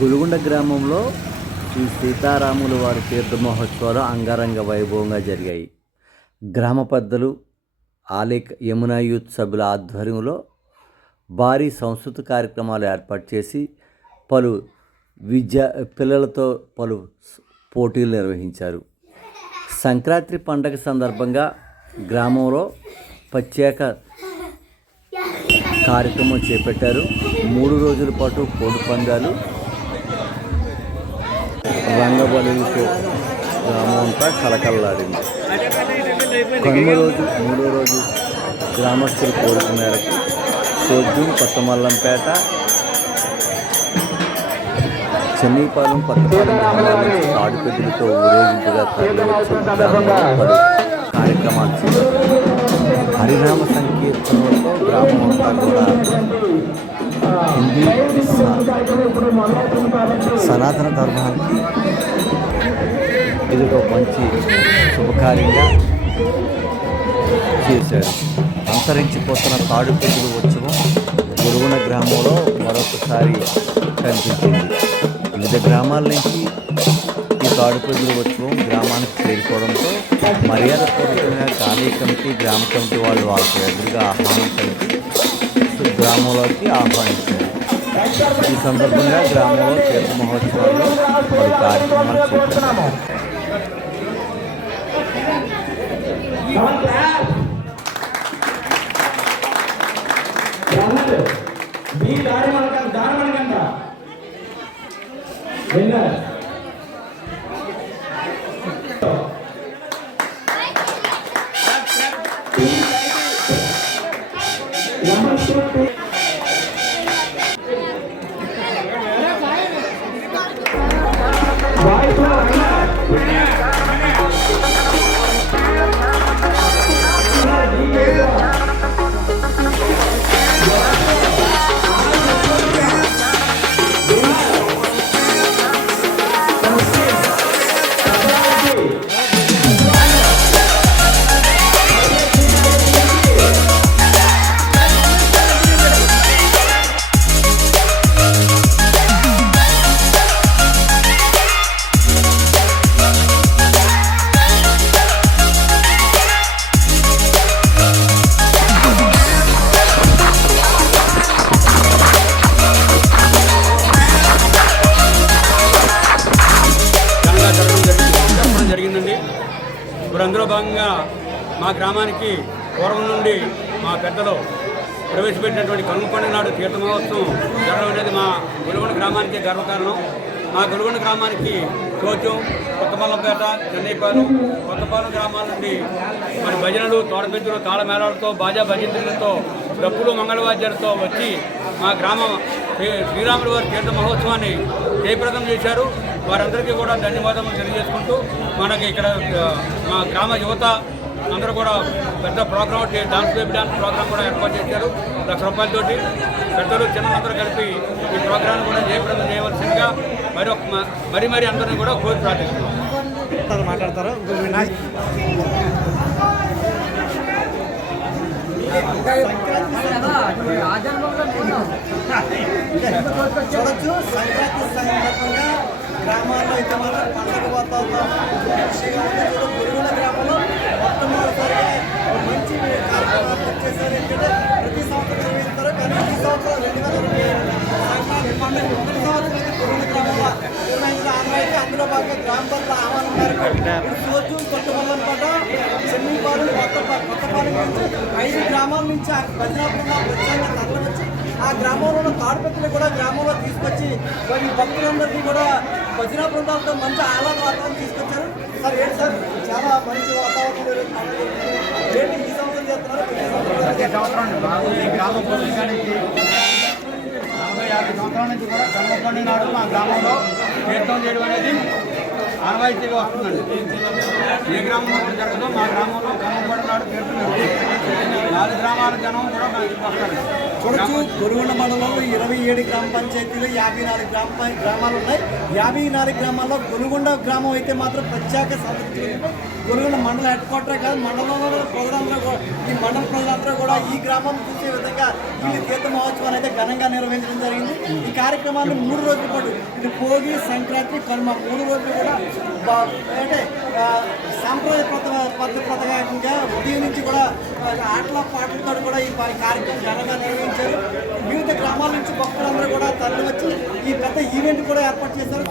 గులుగొండ గ్రామంలో శ్రీ సీతారాముల వారి తీర్థ మహోత్సవాలు అంగరంగ వైభవంగా జరిగాయి. గ్రామ పెద్దలు, ఆలేక్ యమునా యూత్ సభ్యుల ఆధ్వర్యంలో భారీ సంస్కృతి కార్యక్రమాలు ఏర్పాటు చేసి పిల్లలతో పలు పోటీలు నిర్వహించారు. సంక్రాంతి పండగ సందర్భంగా గ్రామంలో ప్రత్యేక కార్యక్రమం చేపట్టారు. 3 రోజుల పాటు కోడి పందాలు, రంగబలులతో గ్రామం అంతా కలకల్లాడింది. కనుమ రోజు 3వ రోజు గ్రామస్తుల కోరిక మేరకు సోద్యం, కొత్తమల్లంపేట, చెన్నీపాలెం, కొత్తపాలెం గ్రామాల నుంచి తాడిపెద్దులతో ఊరేగింపుగా తరలివచ్చి గ్రామంలో పలు కార్యక్రమాలు చేశారు. హరినామ సంకీర్తనలతో గ్రామం అంతా కూడా హిందూ సనాతన ధర్మానికి ఇది ఒక మంచి శుభకార్యంగా చేశారు. అంతరించిపోతున్న తాడిపెద్దుల ఉత్సవం గులుగొండ గ్రామంలో మరొకసారి కనిపించింది. వివిధ గ్రామాల నుంచి ఈ తాడిపెద్దుల ఉత్సవం గ్రామానికి చేరుకోవడంతో మర్యాదపూర్వకంగా కాలనీ కమిటీ, గ్రామ కమిటీ వాళ్ళు వాళ్ళకి ఎదురుగా ఆహ్వానం కలిపి గ్రామంలోకి ఆహ్వానించారు. ఈ సందర్భంగా గ్రామంలో తీర్థ మహోత్సవాల్లో పలు కార్యక్రమాలు చేపట్టారు. ఇప్పుడు అందులో భాగంగా మా గ్రామానికి పూర్వం నుండి మా పెద్దలు ప్రవేశపెట్టినటువంటి కనుమ పండుగ నాడు తీర్థ మహోత్సవం జరగడం అనేది మా గులుగొండ గ్రామానికి గర్వకారణం. మా గులుగొండ గ్రామానికి చోచం, కొత్తమల్లంపేట, చెన్నైపాలెం, కొత్తపాలెం గ్రామాల నుండి మరి భజనలు, తోడపెద్దులు, తాళమేళాలతో, బాజా భజంత్రులతో, డప్పులు, మంగళవాద్యాలతో వచ్చి మా గ్రామం శ్రీరాముల వారి తీర్థ మహోత్సవాన్ని జయప్రదం చేశారు. వారందరికీ కూడా ధన్యవాదాలు తెలియజేసుకుంటూ మనకి ఇక్కడ మా గ్రామ యువత అందరూ కూడా పెద్ద ప్రోగ్రామ్, బేబీ డాన్స్ ప్రోగ్రామ్ కూడా ఏర్పాటు చేశారు. ₹1,00,000 పెద్దలు, చిన్నలందరూ కలిపి ఈ ప్రోగ్రాం కూడా జయప్రదం చేయవలసిందిగా మరి అందరినీ కూడా కోరి ప్రార్థిస్తున్నాం. మాట్లాడతారు. చూడొచ్చు, సంక్రాంతి సందర్భంగా గ్రామాల్లో అయితే మాత్రం పండగ వాతావరణం గులుగొండ గ్రామంలో మొట్టమొదటిసారిగా మంచి కార్యక్రమాలు వచ్చేసారు. ఎందుకంటే ప్రతి సంవత్సరం నిర్వహిస్తారు, కానీ ఈ సంవత్సరం 2020 పండుగ మొదటి సంవత్సరం అయితే గులుగొండ గ్రామంలో నిర్వహించిన ఆనవాయితీ. అందులో భాగంగా గ్రామ పెద్దల ఆహ్వానం మేరకు సోద్యం, కొత్తమల్లంపేట, చెన్నీపాలెం, కొత్తపాలెం నుంచి 5 గ్రామాల నుంచి భజన బృందాలు ప్రత్యేకంగా తరలివచ్చి ఆ గ్రామంలో ఉన్న తాడిపెద్దులు కూడా గ్రామంలో తీసుకొచ్చి వారి భక్తులందరినీ కూడా భజన బృందాలతో మంచి ఆహ్లాద వాతావరణం తీసుకొచ్చారు. సార్ ఏంటి సార్, చాలా మంచి వాతావరణం ఏంటి ఈ సంవత్సరం చేస్తున్నారు? ప్రతి సంవత్సరం ఈ గ్రామ ప్రభుత్వానికి 40-50 సంవత్సరాల నుంచి కూడా కనుమ పండుగ నాడు మా గ్రామంలో తీర్థం చేయడం అనేది ఆనవాయితీగా వస్తుందండి. ఏ గ్రామంలో కూడా జరగదో మా గ్రామంలో కనుమ పండుగ నాడు తీర్థం జరుగుతుంది. 4 గ్రామాల జనం కూడా మా ఇంటికి వస్తారు. చూడొచ్చు, గులుగొండ మండలంలో 27 గ్రామ పంచాయతీలు, 54 గ్రామాలు ఉన్నాయి. 54 గ్రామాల్లో గులుగొండ గ్రామం అయితే మాత్రం ప్రత్యేక సంతృప్తి. గులుగొండ మండల హెడ్ క్వార్టర్ కాదు, మండలంలో ప్రజలందరూ కూడా, ఈ మండల ప్రజలందరూ కూడా ఈ గ్రామం చూసే విధంగా ఈ తీర్థ మహోత్సవాన్ని అయితే ఘనంగా నిర్వహించడం జరిగింది. ఈ కార్యక్రమాన్ని 3 రోజుల పాటు భోగి, సంక్రాంతి, కనుమ 3 రోజులు కూడా అంటే సాంప్రదాయబద్ధంగా ఉదయం నుంచి కూడా ఆటల పాటలతో కూడా ఈ కార్యక్రమం ఘనంగా నిర్వహించారు. వివిధ గ్రామాల నుంచి భక్తులందరూ కూడా తరలి వచ్చి ఈ పెద్ద ఈవెంట్ కూడా ఏర్పాటు చేశారు.